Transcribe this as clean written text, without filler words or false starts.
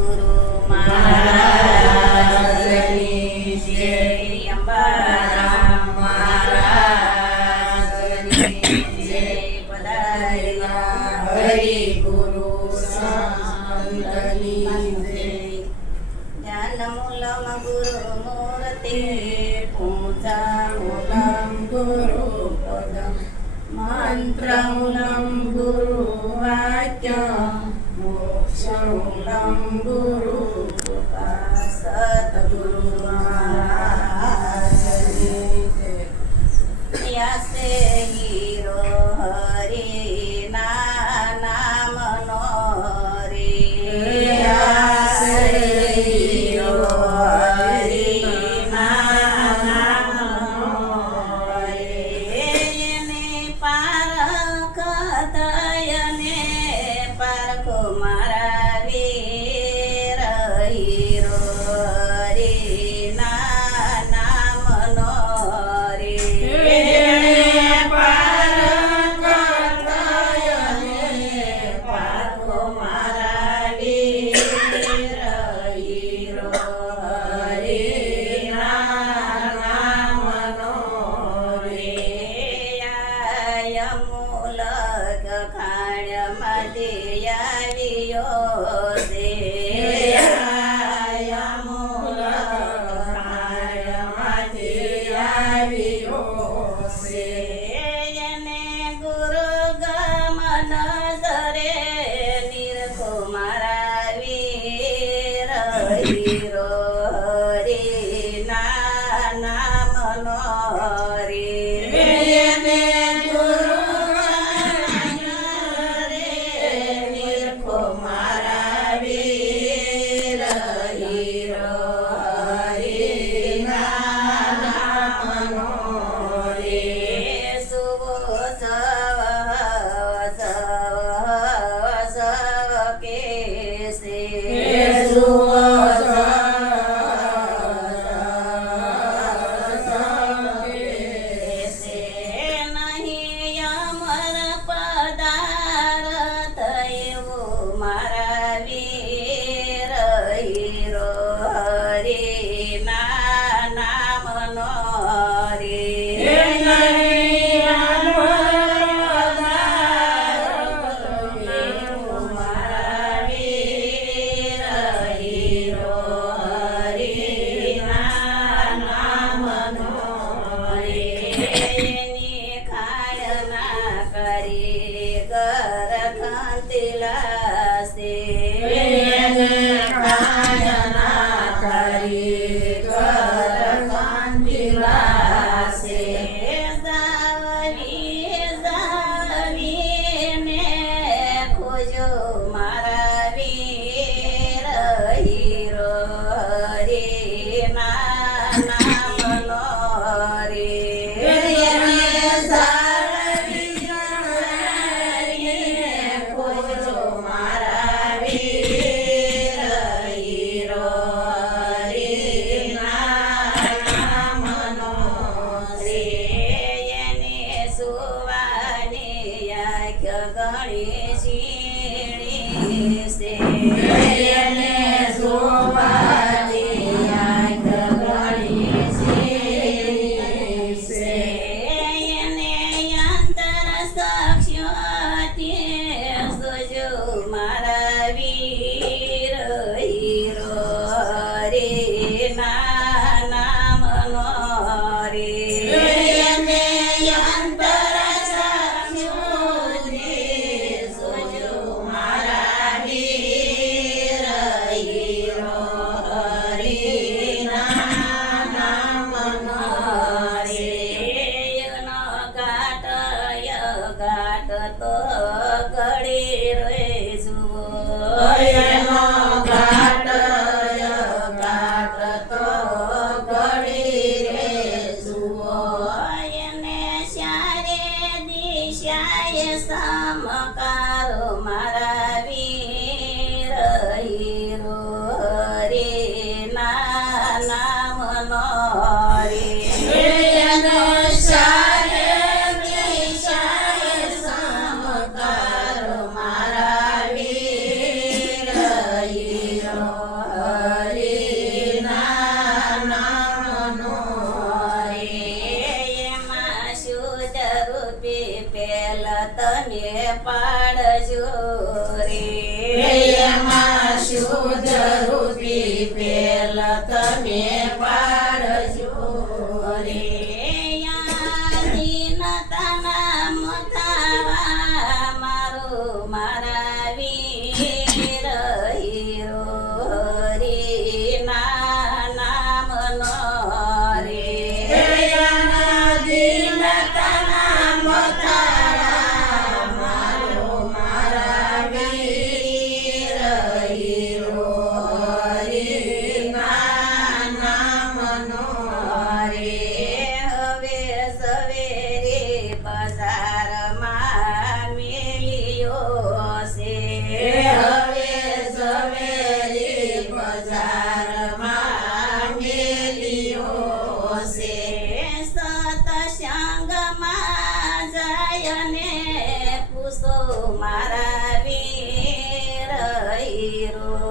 સદગુરુ મહારાજની જય. અંબારામ મહારાજની જય. પધારેલા હરિગુરુ સંતની જય. જ્ઞાનમૂલમ ગુરુમૂર્તિ પૂજામૂલમ ગુરુપદમ મંત્રમૂલમ ગુરુવાક્યમ મોક્ષમૂલમ ગુરુકૃપા. સતગુરુ મહારાજની જય. યાસે હીરો હરિના નામનો રે. યાસે હીરો હરિના નામનો રે. એને પારખ થયને પારખો મારા વીર હીરો હરિના નામનો રે. પારખ થયને પારખો મારા વીર હીરો હરિના નામનો રે. યમુલક ખાણમાંથી આવ્યો છે. યમુલક ખાણમાંથી આવ્યો છે. એને ગુરુ ગમન સરે નિરખો મારા વીર હીરો હરિના નામનો રે. એને ગુરુ ગમન રે નિરખો મારા વીર હીરો હરિના નામનો રે. સુવો સવ સવ સવ કેસે. સુવો સવ સવ કેસે. નહીં અમર પદાર્થ એવું મારા વીર હીરો હરિના નામનો રે. નહીં અમર પદાર્થ એવું મારા વીર હીરો હરિના નામનો રે. એની ખાણના કરી કર ખાંતિલાસે. એની ખાણના કરી કર ખાંતિલાસે. સાવરી સાવીને ખોજો મારા વીર હીરો હરિના નામનો રે. સાવરી સાવીને ખોજો મારા વીર હીરો હરિના નામનો રે. એને સુવાની આંખ ઘણી ઝીણી છે. એને સુવાની આંખ ઘણી ઝીણી છે. એને અંતર સાક્ષાત્ય સુજો મારા વીર હીરો હરિના નામનો રે. એને અંતર સાક્ષાત્ય સુજો મારા વીર હીરો